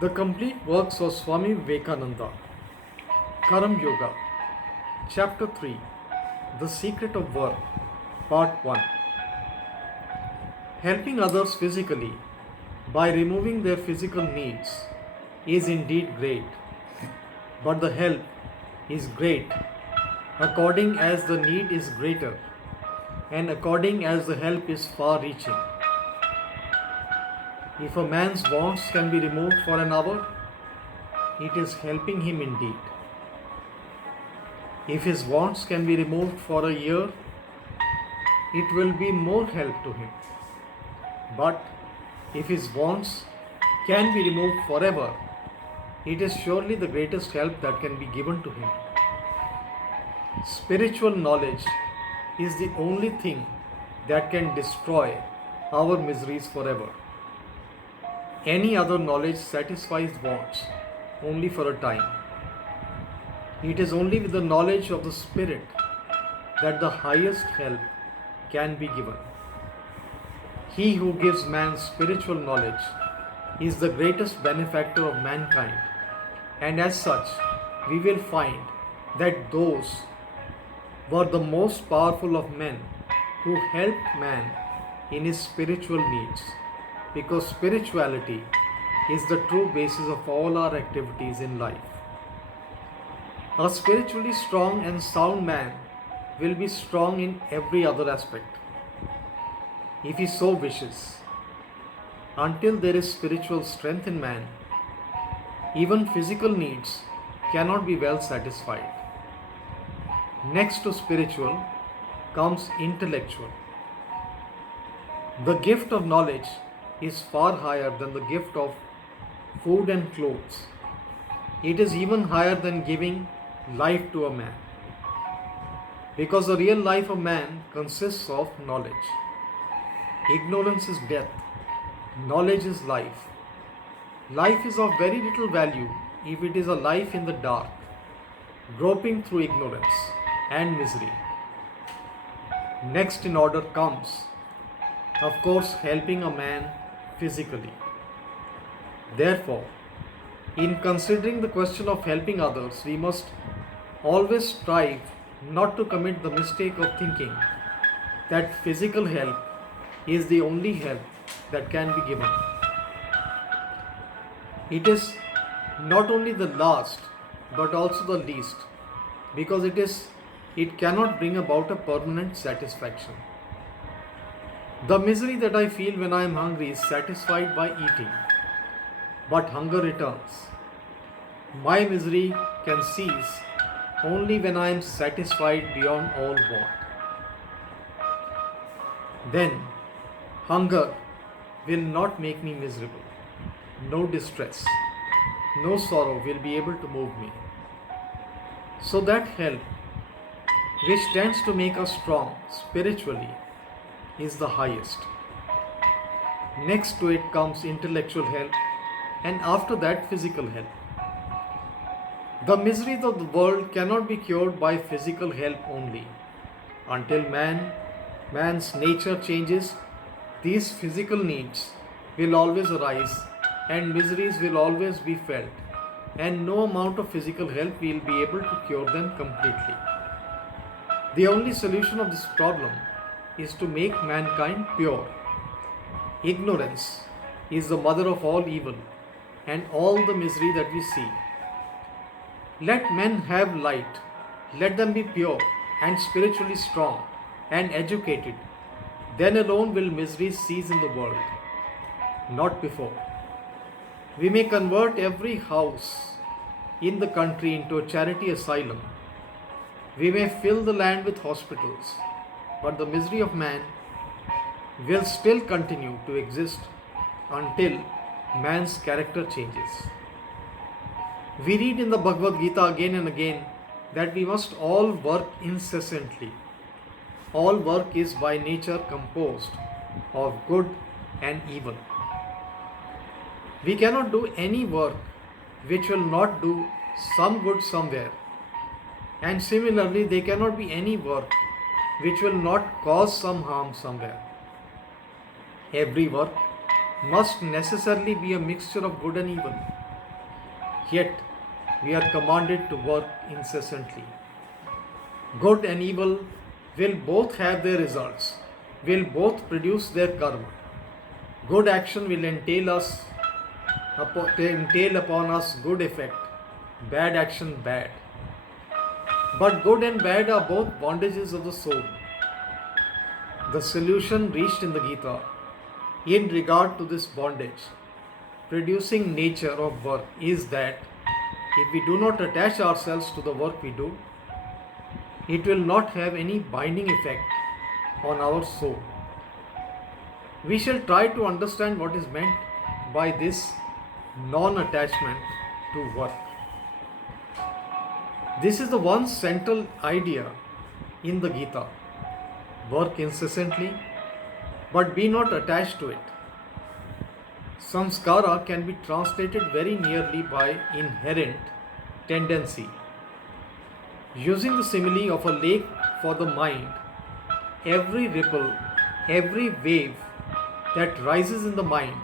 The complete works of Swami Vivekananda, Karam Yoga, Chapter 3, The Secret of Work, Part 1. Helping others physically by removing their physical needs is indeed great, but the help is great according as the need is greater and according as the help is far reaching. If a man's wants can be removed for an hour, it is helping him indeed. If his wants can be removed for a year, it will be more help to him. But if his wants can be removed forever, it is surely the greatest help that can be given to him. Spiritual knowledge is the only thing that can destroy our miseries forever. Any other knowledge satisfies wants only for a time. It is only with the knowledge of the Spirit that the highest help can be given. He who gives man spiritual knowledge is the greatest benefactor of mankind, and as such, we will find that those were the most powerful of men who helped man in his spiritual needs, because spirituality is the true basis of all our activities in life. A spiritually strong and sound man will be strong in every other aspect, if he so wishes. Until there is spiritual strength in man, even physical needs cannot be well satisfied. Next to spiritual comes intellectual. The gift of knowledge is far higher than the gift of food and clothes. It is even higher than giving life to a man, because the real life of man consists of knowledge. Ignorance is death, knowledge is life. Life is of very little value if it is a life in the dark, groping through ignorance and misery. Next in order comes, of course, helping a man physically. Therefore, in considering the question of helping others, we must always strive not to commit the mistake of thinking that physical help is the only help that can be given. It is not only the last but also the least, because it cannot bring about a permanent satisfaction. The misery that I feel when I am hungry is satisfied by eating, but hunger returns. My misery can cease only when I am satisfied beyond all want. Then hunger will not make me miserable. No distress, no sorrow will be able to move me. So that help, which tends to make us strong spiritually, is the highest. Next to it comes intellectual help, and after that physical help. The miseries of the world cannot be cured by physical help only. Until man's nature changes, these physical needs will always arise and miseries will always be felt, and no amount of physical help will be able to cure them completely. The only solution of this problem is to make mankind pure. Ignorance is the mother of all evil and all the misery that we see. Let men have light, let them be pure and spiritually strong and educated. Then alone will misery cease in the world, not before. We may convert every house in the country into a charity asylum. We may fill the land with hospitals, but the misery of man will still continue to exist until man's character changes. We read in the Bhagavad Gita again and again that we must all work incessantly. All work is by nature composed of good and evil. We cannot do any work which will not do some good somewhere, and similarly there cannot be any work which will not cause some harm somewhere. Every work must necessarily be a mixture of good and evil. yet we are commanded to work incessantly. Good and evil will both have their results, will both produce their karma. Good action will entail upon us good effect, bad action bad. But good and bad are both bondages of the soul. The solution reached in the Gita in regard to this bondage, producing nature of work, is that if we do not attach ourselves to the work we do, it will not have any binding effect on our soul. We shall try to understand what is meant by this non-attachment to work. This is the one central idea in the Gita. Work incessantly, but be not attached to it. Samskara can be translated very nearly by inherent tendency. Using the simile of a lake for the mind, every ripple, every wave that rises in the mind,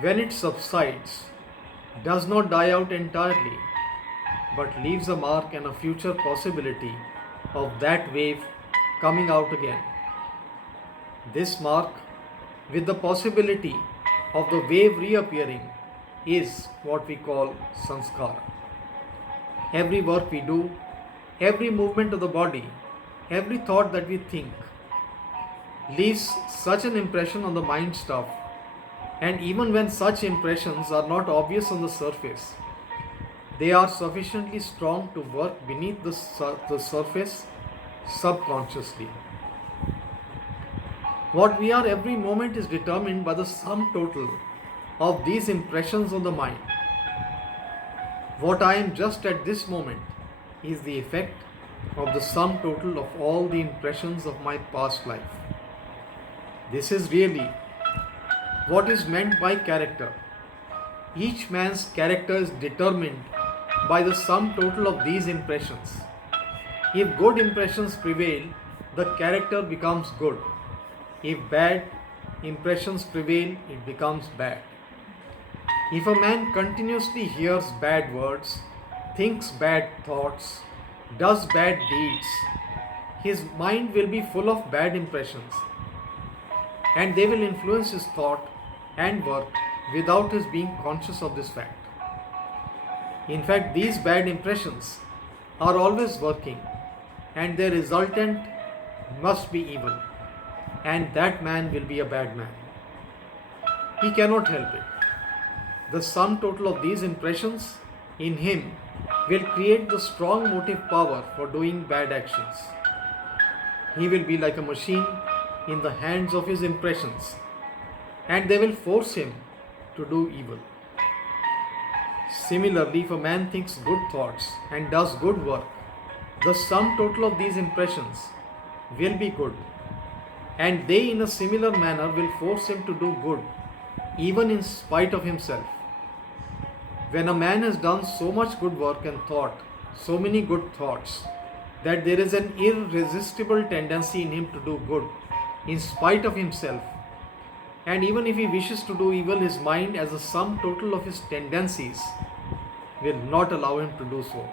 when it subsides, does not die out entirely, but leaves a mark and a future possibility of that wave coming out again. This mark, with the possibility of the wave reappearing, is what we call sanskara. Every work we do, every movement of the body, every thought that we think, leaves such an impression on the mind stuff, and even when such impressions are not obvious on the surface, they are sufficiently strong to work beneath the surface subconsciously. What we are every moment is determined by the sum total of these impressions on the mind. What I am just at this moment is the effect of the sum total of all the impressions of my past life. This is really what is meant by character. Each man's character is determined by the sum total of these impressions. If good impressions prevail, the character becomes good. If bad impressions prevail, it becomes bad. If a man continuously hears bad words, thinks bad thoughts, does bad deeds, his mind will be full of bad impressions, and they will influence his thought and work without his being conscious of this fact. In fact, these bad impressions are always working, and their resultant must be evil, and that man will be a bad man. He cannot help it. The sum total of these impressions in him will create the strong motive power for doing bad actions. He will be like a machine in the hands of his impressions, and they will force him to do evil. Similarly, if a man thinks good thoughts and does good work, the sum total of these impressions will be good, and they in a similar manner will force him to do good, even in spite of himself. When a man has done so much good work and thought so many good thoughts that there is an irresistible tendency in him to do good in spite of himself, and even if he wishes to do evil, his mind as a sum total of his tendencies will not allow him to do so.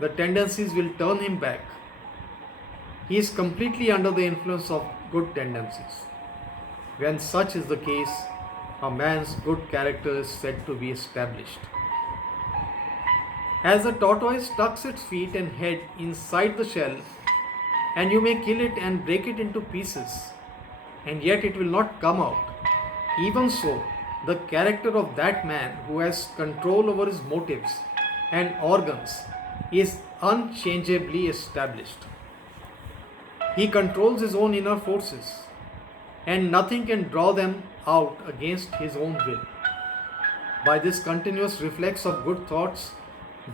The tendencies will turn him back. He is completely under the influence of good tendencies. When such is the case, a man's good character is said to be established. As a tortoise tucks its feet and head inside the shell, and you may kill it and break it into pieces, and yet it will not come out, even so, the character of that man who has control over his motives and organs is unchangeably established. He controls his own inner forces, and nothing can draw them out against his own will. By this continuous reflex of good thoughts,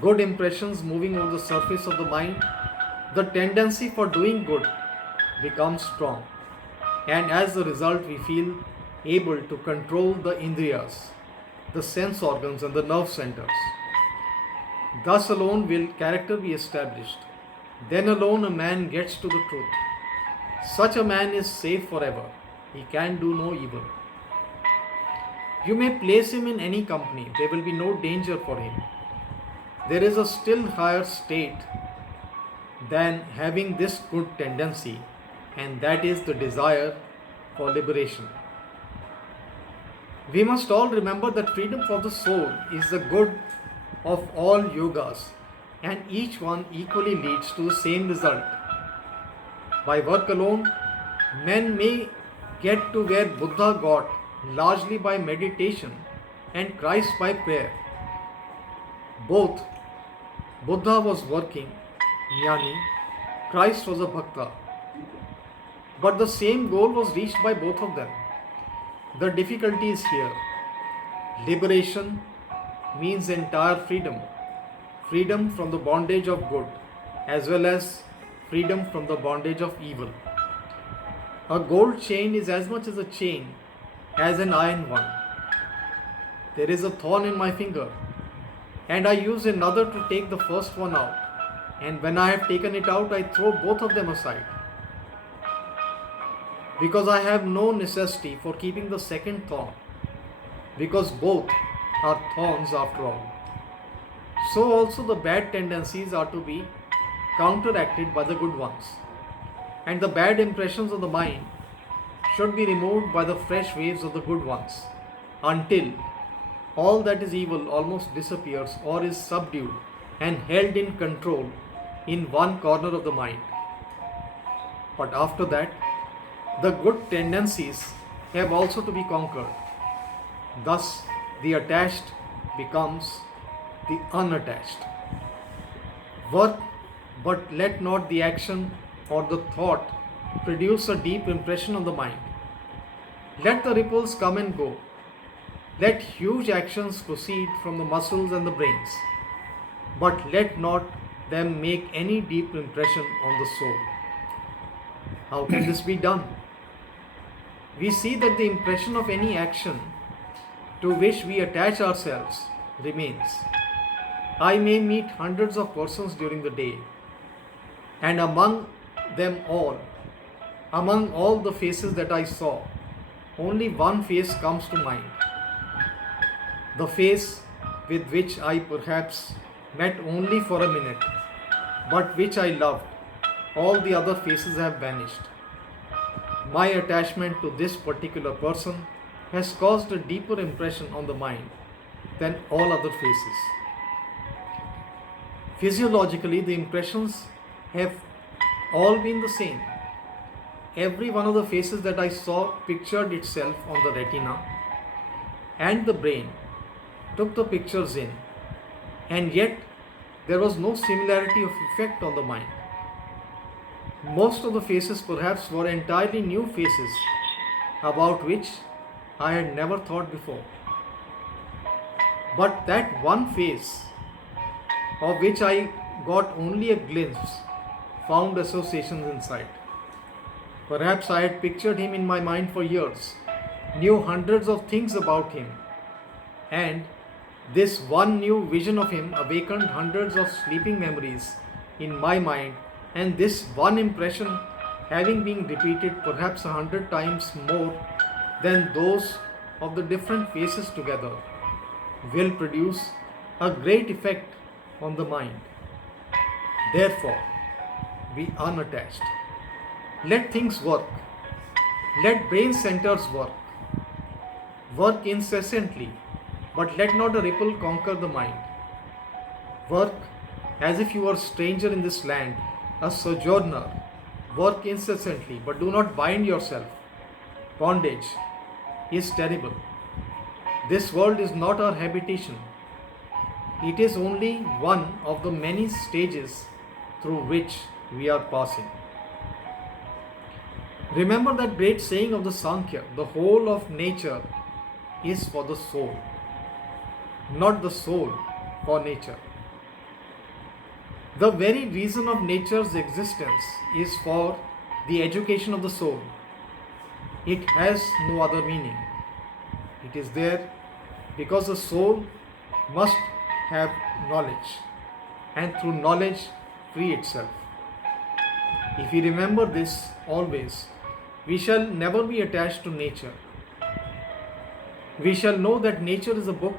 good impressions moving over the surface of the mind, the tendency for doing good becomes strong, and as a result we feel able to control the indriyas, the sense organs and the nerve centers. Thus alone will character be established. Then alone a man gets to the truth. Such a man is safe forever. He can do no evil. You may place him in any company. There will be no danger for him. there is a still higher state than having this good tendency, and that is the desire for liberation. We must all remember that freedom for the soul is the good of all yogas, and each one equally leads to the same result. By work alone, men may get to where Buddha got, largely by meditation, and Christ by prayer. Both, Buddha was working, Jnani, Christ was a Bhakta. But the same goal was reached by both of them. The difficulty is here. Liberation means entire freedom. Freedom from the bondage of good, as well as freedom from the bondage of evil. A gold chain is as much as a chain as an iron one. There is a thorn in my finger, and I use another to take the first one out. And when I have taken it out, I throw both of them aside, because I have no necessity for keeping the second thorn, because both are thorns after all. So also the bad tendencies are to be counteracted by the good ones, and the bad impressions of the mind should be removed by the fresh waves of the good ones, until all that is evil almost disappears or is subdued and held in control in one corner of the mind. But after that, the good tendencies have also to be conquered. Thus, the attached becomes the unattached. Work, but let not the action or the thought produce a deep impression on the mind. Let the ripples come and go. Let huge actions proceed from the muscles and the brains, but let not them make any deep impression on the soul. How can this be done? We see that the impression of any action to which we attach ourselves remains. I may meet hundreds of persons during the day, and among all the faces that I saw, only one face comes to mind. The face with which I perhaps met only for a minute, but which I loved. All the other faces have vanished. My attachment to this particular person has caused a deeper impression on the mind than all other faces. Physiologically, the impressions have all been the same. Every one of the faces that I saw pictured itself on the retina, and the brain took the pictures in, and yet there was no similarity of effect on the mind. Most of the faces perhaps were entirely new faces about which I had never thought before. But that one face, of which I got only a glimpse, found associations inside. Perhaps I had pictured him in my mind for years, knew hundreds of things about him, and this one new vision of him awakened hundreds of sleeping memories in my mind, and this one impression, having been repeated perhaps 100 times more than those of the different faces together, will produce a great effect on the mind. Therefore, be unattached. Let things work. Let brain centers work. Work incessantly, but let not a ripple conquer the mind. Work as if you were a stranger in this land, a sojourner. Work incessantly, but do not bind yourself. Bondage is terrible. This world is not our habitation. It is only one of the many stages through which we are passing. Remember that great saying of the Sankhya, the whole of nature is for the soul, not the soul for nature. The very reason of nature's existence is for the education of the soul. It has no other meaning. It is there because the soul must have knowledge, and through knowledge free itself. If we remember this always, we shall never be attached to nature. We shall know that nature is a book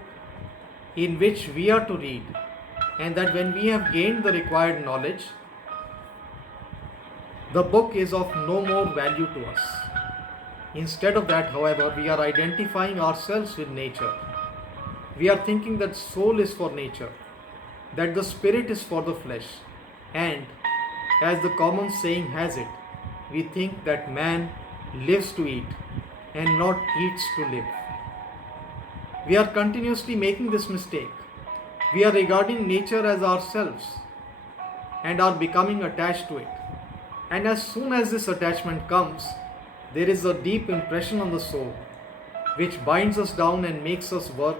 in which we are to read, and that when we have gained the required knowledge, the book is of no more value to us. Instead of that, however, we are identifying ourselves with nature. We are thinking that soul is for nature, that the spirit is for the flesh, and as the common saying has it, we think that man lives to eat and not eats to live. We are continuously making this mistake. We are regarding nature as ourselves and are becoming attached to it. And as soon as this attachment comes, there is a deep impression on the soul which binds us down and makes us work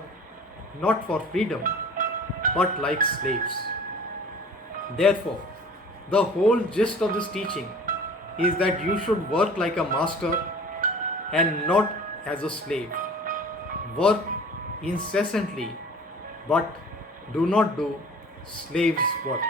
not for freedom but like slaves. Therefore, the whole gist of this teaching is that you should work like a master and not as a slave. Work incessantly, but do not do slave's work.